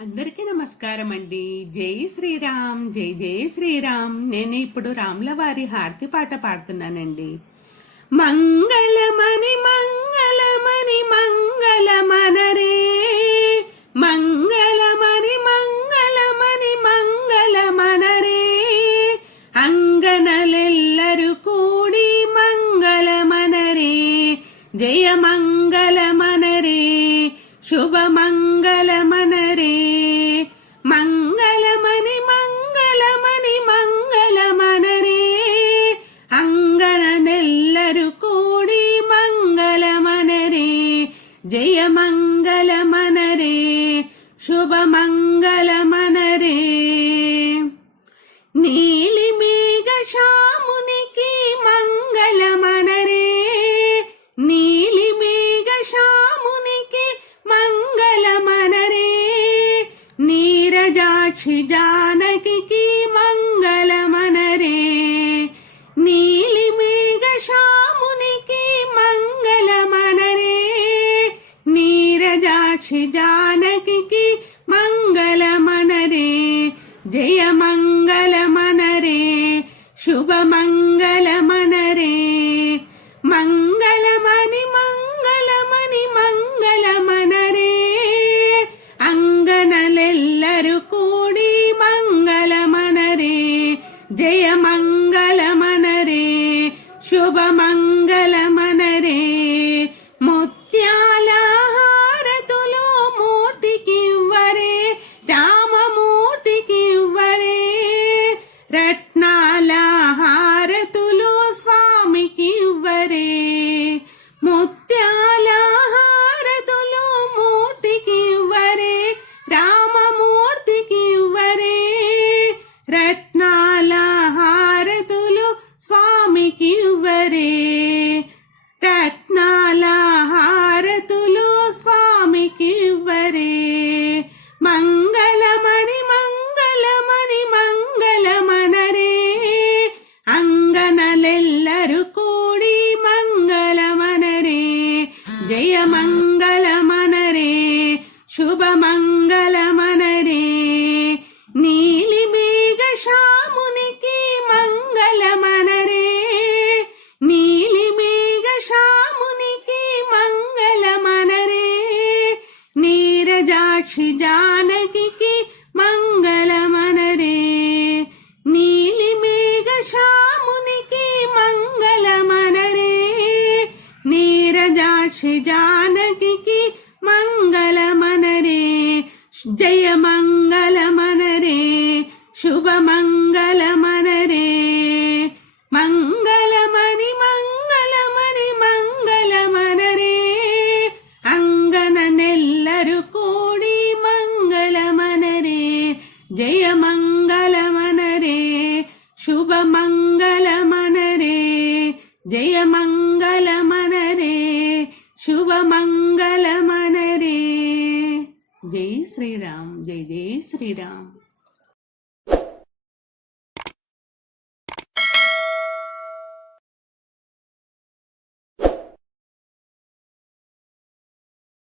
అందరికీ నమస్కారం అండి జై శ్రీరామ్ జై జై శ్రీరామ్ నేను ఇప్పుడు రాముల వారి హారతి పాట పాడుతున్నానండి మంగళమణి మంగళమణి మంగళమనరే మంగళమణి మంగళమణి మంగళమనరే అంగనలెల్లరు కూడి మంగళమనరే జయ మంగళమనరే శుభ మంగళమనరే జయమంగళమనరే శుభమంగళమనరే. నీలిమేఘ శామునికి మంగళమనరే నీలిమేఘ శామునికి మంగళమనరే. నీరజాక్షి జానకి കാമാക്ഷി ജാനകിക്ക് മംഗളമനരേ ജയമംഗളമനരേ ശുഭമംഗളമനരേ മംഗളമണി മംഗളമണി മംഗളമനരേ അങ്കണലെല്ലരു കൂടി മംഗളമനരേ ജയമംഗളമനരേ ശുഭമംഗളമ மைக்கிவரே மங்களமணி ಮಂಗಲಮನಿ ಮಂಗಲ ಮನರೇ ಅಂಗನಲೆಲ್ಲರೂ ಕೂಡಿ ಮಂಗಲ ಮನರೇ ಜಯ ಮಂಗಲ ಮನರೇ ಶುಭ ಮಂಗ साक्षि जानकी की मंगल मनरे। नीली मेघ शामुनि की मङ्गलमनरे नीरजाक्षि जान ஜெயமங்கலமனரே சுபமங்கலமனரே ஜெயமங்கலமனரே சுபமங்கலமனரே. ஜெய் ஸ்ரீராம் ஜெய் ஜெய் ஸ்ரீராம்.